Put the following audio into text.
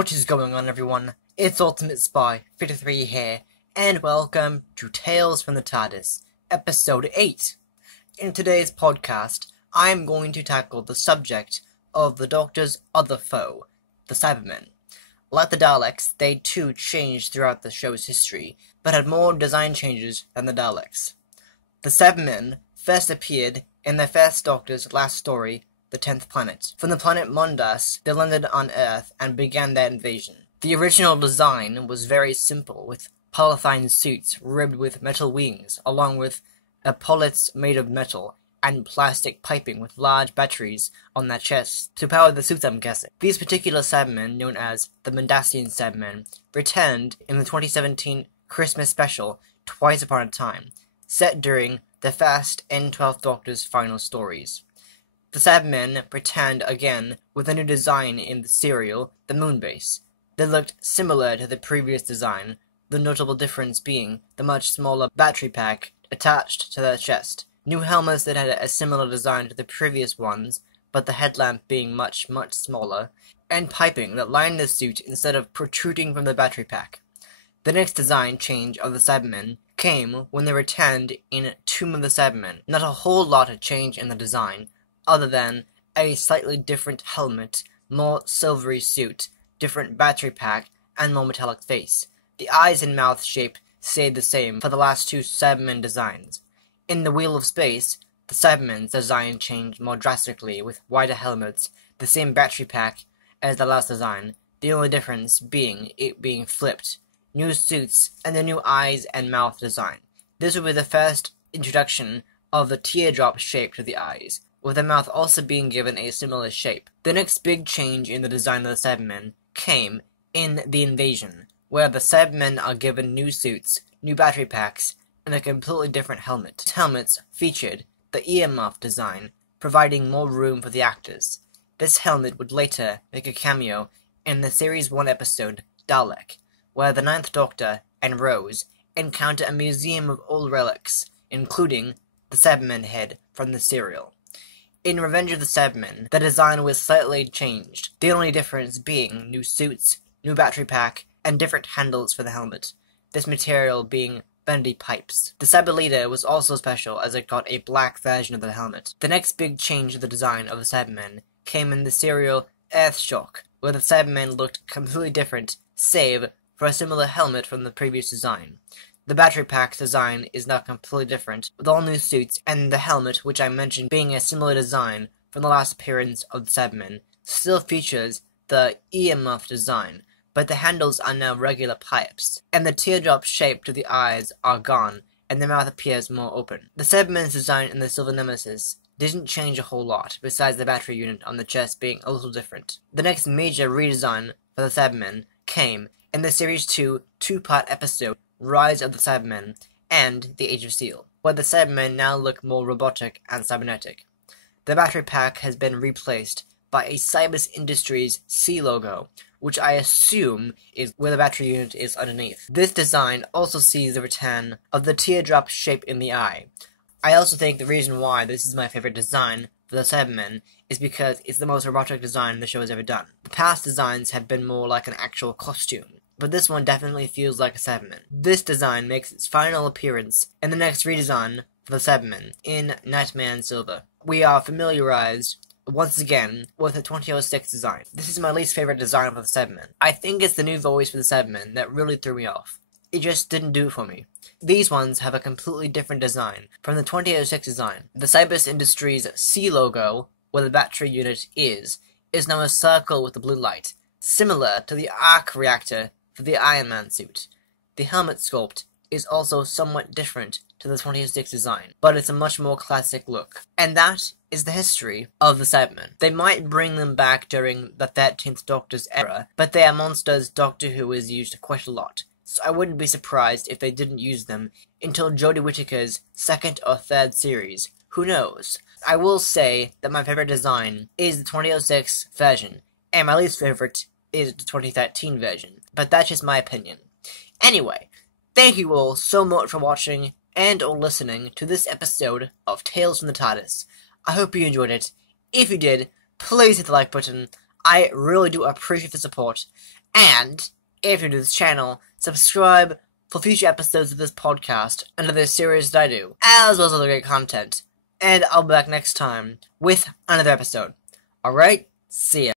What is going on, everyone? It's Ultimate Spy 53 here, and welcome to Tales from the TARDIS, Episode 8. In today's podcast, I'm going to tackle the subject of the Doctor's other foe, the Cybermen. Like the Daleks, they too changed throughout the show's history, but had more design changes than the Daleks. The Cybermen first appeared in the first Doctor's last story, The 10th Planet. From the planet Mondas, they landed on Earth and began their invasion. The original design was very simple, with polythene suits ribbed with metal wings, along with epaulets made of metal, and plastic piping with large batteries on their chests to power the suits, I'm guessing. These particular Cybermen, known as the Mendasian Cybermen, returned in the 2017 Christmas special, Twice Upon a Time, set during the first and 12th Doctor's final stories. The Cybermen returned again with a new design in the serial, the Moonbase. They looked similar to the previous design, the notable difference being the much smaller battery pack attached to their chest. New helmets that had a similar design to the previous ones, but the headlamp being much smaller, and piping that lined the suit instead of protruding from the battery pack. The next design change of the Cybermen came when they returned in Tomb of the Cybermen. Not a whole lot had changed in the design, other than a slightly different helmet, more silvery suit, different battery pack, and more metallic face. The eyes and mouth shape stayed the same for the last two Cybermen designs. In the Wheel of Space, the Cybermen's design changed more drastically with wider helmets, the same battery pack as the last design, the only difference being it being flipped, new suits, and the new eyes and mouth design. This will be the first introduction of the teardrop shape to the eyes, with the mouth also being given a similar shape. The next big change in the design of the Cybermen came in The Invasion, where the Cybermen are given new suits, new battery packs, and a completely different helmet. Helmets featured the earmuff design, providing more room for the actors. This helmet would later make a cameo in the Series 1 episode, Dalek, where the 9th Doctor and Rose encounter a museum of old relics, including the Cybermen head from the serial. In Revenge of the Cybermen, the design was slightly changed, the only difference being new suits, new battery pack, and different handles for the helmet, this material being bendy pipes. The Cyber Leader was also special as it got a black version of the helmet. The next big change of the design of the Cybermen came in the serial Earthshock, where the Cybermen looked completely different, save for a similar helmet from the previous design. The battery pack design is now completely different, with all new suits, and the helmet, which I mentioned being a similar design from the last appearance of the Cybermen, still features the earmuff design, but the handles are now regular pipes, and the teardrop shape to the eyes are gone, and the mouth appears more open. The Cybermen's design in the Silver Nemesis didn't change a whole lot, besides the battery unit on the chest being a little different. The next major redesign for the Cybermen came in the Series 2 two-part episode, Rise of the Cybermen, and The Age of Steel, where the Cybermen now look more robotic and cybernetic. The battery pack has been replaced by a Cybers Industries C logo, which I assume is where the battery unit is underneath. This design also sees the return of the teardrop shape in the eye. I also think the reason why this is my favorite design for the Cybermen is because it's the most robotic design the show has ever done. The past designs have been more like an actual costume, but this one definitely feels like a Cyberman. This design makes its final appearance in the next redesign for the Cybermen, in Nightmare Silver. We are familiarized once again with the 2006 design. This is my least favorite design for the Cybermen. I think it's the new voice for the Cybermen that really threw me off. It just didn't do it for me. These ones have a completely different design from the 2006 design. The Cybers Industries C logo, where the battery unit is now a circle with a blue light, similar to the arc reactor for the Iron Man suit. The helmet sculpt is also somewhat different to the 2006 design, but it's a much more classic look. And that is the history of the Cybermen. They might bring them back during the 13th Doctor's era, but they are monsters Doctor Who has used quite a lot, so I wouldn't be surprised if they didn't use them until Jodie Whittaker's second or third series. Who knows? I will say that my favorite design is the 2006 version, and my least favorite is the 2013 version, but that's just my opinion. Anyway, thank you all so much for watching and or listening to this episode of Tales from the TARDIS. I hope you enjoyed it. If you did, please hit the like button. I really do appreciate the support. And if you're new to this channel, subscribe for future episodes of this podcast and other series that I do, as well as other great content. And I'll be back next time with another episode. Alright, see ya.